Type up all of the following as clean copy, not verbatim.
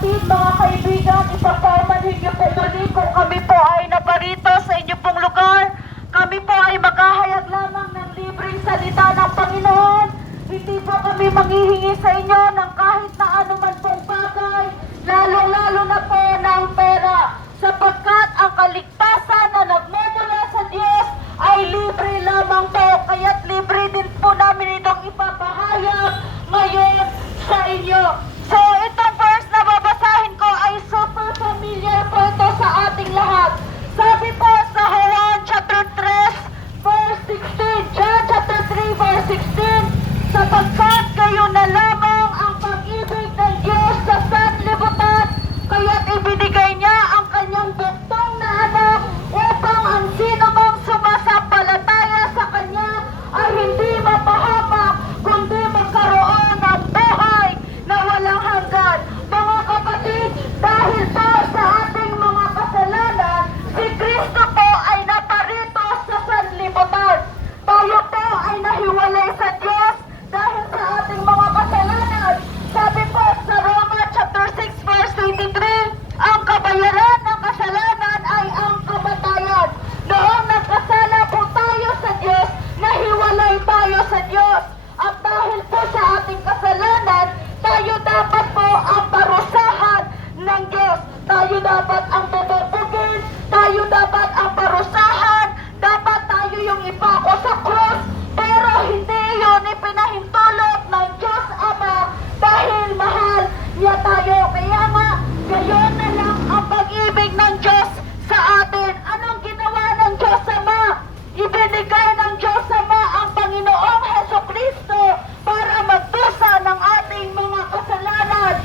kapatid, mga kaibigan, ipagpamanhin niyo po muli kung kami po ay naparito sa inyo pong lugar. Kami po ay maghahayag lamang ng libreng salita ng Panginoon. Hindi po kami manghihingi sa inyo ng kahit na anuman pong bagay, lalong-lalo na po ng pera, sapagkat ang kaligtasan na nagmumula sa Diyos ay libre lamang po, kaya't libre din po namin itong ipapahayag ngayon sa inyo. So, itong verse na babasahin ko ay super familiar po ito sa ating lahat. Sabi po sa Juan chapter 3, verse 16, John chapter 3, verse 16, sapagkat kayo na lamang ang pag-ibig ng Diyos sa sanlibutan, kaya't ibinigay niya ang kanyang buktong na anak upang ang sino mang sumasampalataya sa kanya ay hindi mapahamak, kundi magkaroon ng buhay na walang hanggan. Mga kapatid, dahil po sa ating mga kasalanan, si Kristo po ay naparito sa sanlibutan. Tayo po ay nahiwalay sa Diyos dahil sa ating mga kasalanan. Sabi po sa Roma chapter 6 verse 23, ang kabayaran ng kasalanan ay ang kamatayan. Noong nagkasala po tayo sa Diyos, nahiwalay tayo sa Diyos. At dahil po sa ating kasalanan, tayo dapat po ang parusahan ng Diyos. Tayo dapat ang bubugin, tayo dapat ang parusahan, dapat tayo yung ipako sa krus. Pero hindi yun ipinahintulot ng Diyos Ama dahil mahal niya tayo. Kaya nga, gayon na lang ang pag-ibig ng Diyos sa atin. Anong ginawa ng Diyos Ama? Ibinigay ng Diyos Ama ang Panginoong Hesukristo para magdusa ng ating mga kasalanan.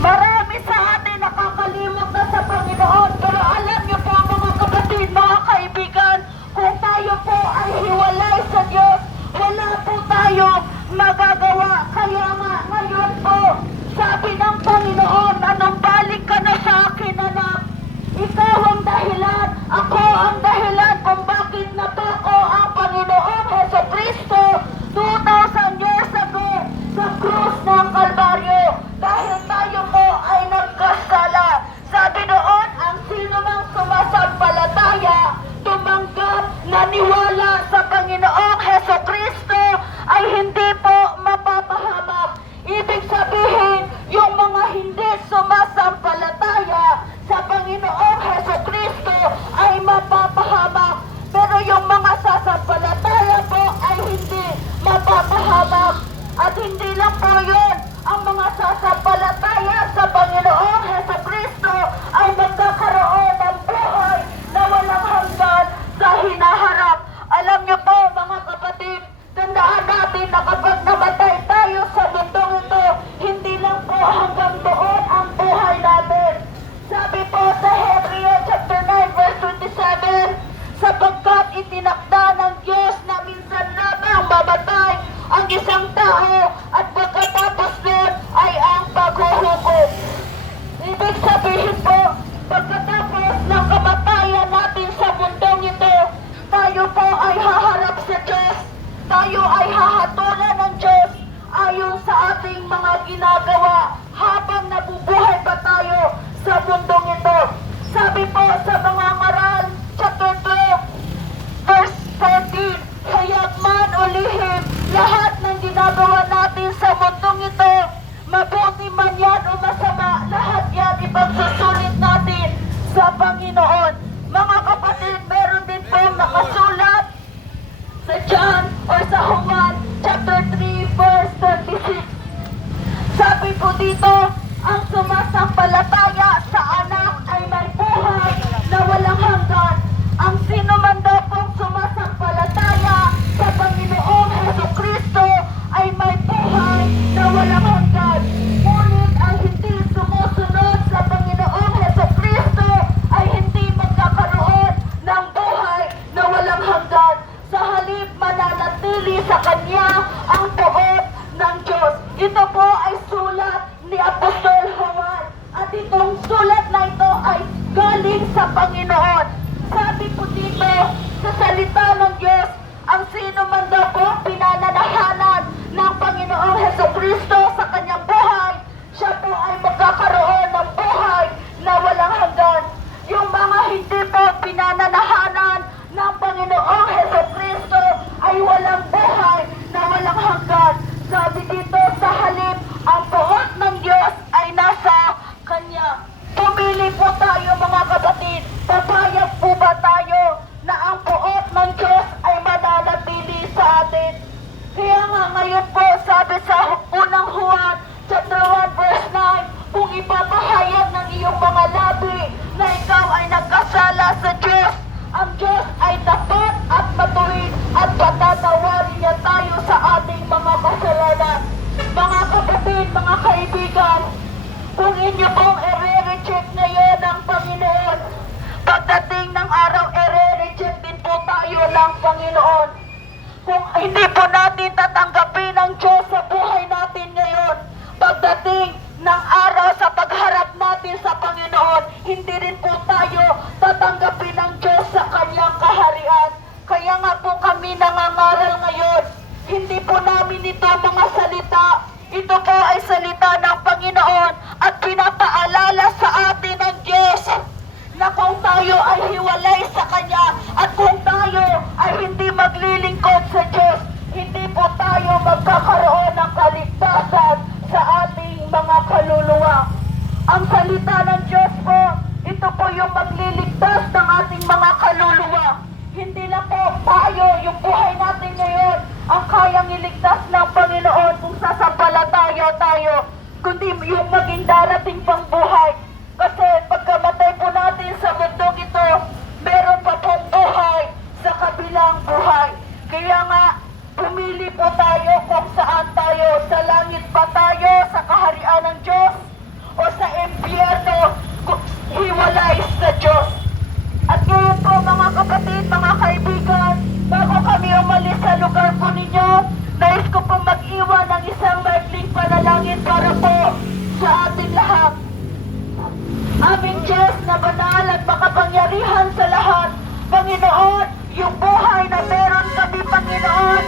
Marami sa atin nakakalimot na sa Panginoon, pero alam niyo po mga kapatid, mga kaibigan, kung tayo po ay hiwalay sa Diyos, wala po tayo magagawa. Kaya nga ngayon po, sabi ng Panginoon, anong balik ka na sa akin, anak? Ikaw ang dahilan, ako ang dahilan kung bakit napako ang Panginoong Hesukristo 2,000 years ago sa krus ng Kalbaryo. Dahil tayo po ay nagkasala. Sabi noon, ang sino mang sumasampalataya, tumanggap, naniwala sa Panginoong Hesukristo ay hindi po mapapahamak. Ibig sabihin, yung mga hindi sumasampalataya sa Panginoong Hesukristo ay mapapahamak. Pero yung mga sasampalataya po ay hindi mapapahamak. At hindi lang po yun, ang mga sasampalataya sa Panginoong Hesukristo ay magkakaroon ng buhay na walang hanggan sa hinaharap. Alam niyo po mga kapatid, tandaan natin na kapag namatay tayo sa mundong ito, hindi lang po hanggang doon ang buhay natin. Sabi po sa Hebreo chapter 9 verse 27, sapagkat itinakda ng Diyos na minsan lamang mamatay ang isang tao at pagkatapos nun ay ang paghuhukom. Ibig sabihin po, pagkatapos ng kamatayan natin sa mundong ito, tayo po ay haharap sa Diyos. Tayo ay hahatulan ng Diyos ayon sa ating mga ginagawa habang nabubuhay pa tayo sa mundong ito. Sabi po sa mga Ngaral, chapter 12, verse 14, hayag man o lihim, lahat ng ginagawa natin sa mundong ito, mabuti man yan o masama, lahat yan ipagsusulit natin sa Panginoon. Mga kapatid, meron din po nakasulat sa John or sa Juan chapter 3 verse 36. Sabi po dito, ang sumasampalataya sa anak ay may buhay na walang hanggan. Ang sino man daw pong sumasampalataya sa Panginoong Hesukristo ay may buhay na walang hanggan. Ngunit ang hindi sumusunod sa Panginoong Hesukristo ay hindi magkakaroon ng buhay na walang hanggan. Sa halip mananatili sa Kanya ang poot ng Diyos. Ito po ay sulat ni Apostol Juan. At itong sulat na ito ay galing sa Panginoon. Sabi po dito sa salita ng Diyos, ang sino man daw po pinananahanan ng Panginoong Hesukristo sa kanyang buhay, siya po ay dito sa halip ang buot ng Diyos ay nasa Kanya. Pumili po tayo mga kapatid. Papayag po ba tayo na ang buot ng Diyos ay mananatili sa atin? Kaya nga ngayon po sabi sa unang Juan chapter 1 verse 9, kung ipapahayag ng iyong mga labi na ikaw ay nagkasala sa Diyos, ang Diyos ay tapat at matuwid at patatawarin niya tayo sa ating mga kasalanan. Mga kapatid, mga kaibigan, kung inyo pong i-reject ngayon ng Panginoon, pagdating ng araw, i-reject din po tayo ng Panginoon. Kung hindi po natin tatanggapin ng Diyos sa buhay natin ngayon, pagdating ng araw sa pagharap natin sa Panginoon, hindi rin po tayo tatanggapin ng Diyos sa Kanyang kaharian. Kaya nga po kami nangangaral ngayon, hindi po namin ito mga salita. Ito po ay salita ng Panginoon at pinapaalala sa atin ng Diyos na kung tayo ay hiwalay sa Kanya at kung tayo ay hindi maglilingkod sa Diyos, hindi po tayo magkakaroon ng kaligtasan sa ating mga kaluluwa. Ang salita ng Diyos po, ito po yung magliligtas ng ating mga kaluluwa. Hindi lang po tayo, yung buhay natin ngayon, ang kayang iligtas ng Panginoon kung sasampalataya tayo, kundi yung maging darating pang buhay. Kasi pagkamatay po natin sa mundong ito, meron pa pong buhay sa kabilang buhay. Kaya nga, pumili po tayo kung saan tayo, sa langit ba tayo, sa kaharian ng Diyos, o sa impyerno, hiwalay sa Diyos. At ngayon po mga kapatid, mga kaibigan, bago kami umalis sa lugar po ninyo, nais ko pong mag-iwan ng isang maikling panalangin para po sa ating lahat. Aming Diyos na banal at makapangyarihan sa lahat, Panginoon, yung buhay na meron kami, Panginoon,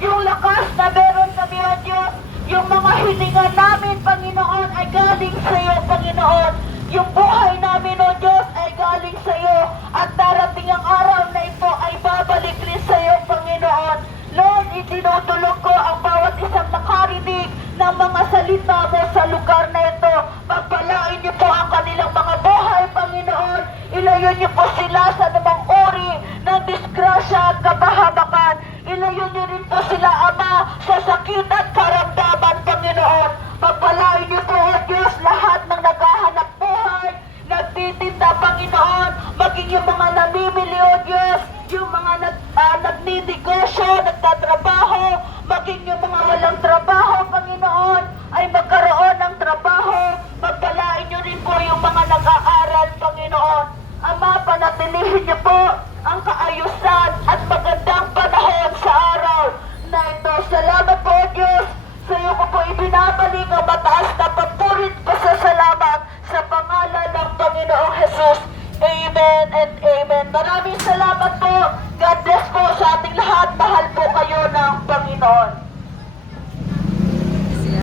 yung lakas na meron kami, O Diyos, yung mga hininga namin, Panginoon, ay galing sa iyo, Panginoon. Yung buhay namin, O Diyos, ay galing sa iyo at darating ang araw na ito ay babalik rin sa iyo, Panginoon. Lord, itinutulog ko ang bawat isang nakarinig ng mga salita mo sa lugar na ito. Pagpalain niyo po ang kanilang mga buhay, Panginoon. Ilayo niyo po sila sa namang uri ng disgrasya at kapahamakan. Ilayo niyo rin po sila, Ama, sa sakit at karamdaman, Panginoon. Pagpalain niyo po, O Diyos, lahat ng naghahanap buhay, nagtitinda, Panginoon, maging yung mga namimili, O Diyos, yung mga nagninegosyo, nagtatrabaho, maging yung mga walang trabaho, Panginoon, ay magkaroon ng trabaho. Pagpalain niyo rin po yung mga nag-aaral, Panginoon. Ama, panatilihin niyo po ang kaayusan at magandang panahon sa araw na ito. Salamat po, O Diyos. Sa iyo ko po ibinabalik ang mataas na pagpurit pasasalamat sa pangalan ng Panginoong Jesus. Amen and amen. Maraming salamat po. God bless po sa ating lahat. Mahal po kayo ng Panginoon.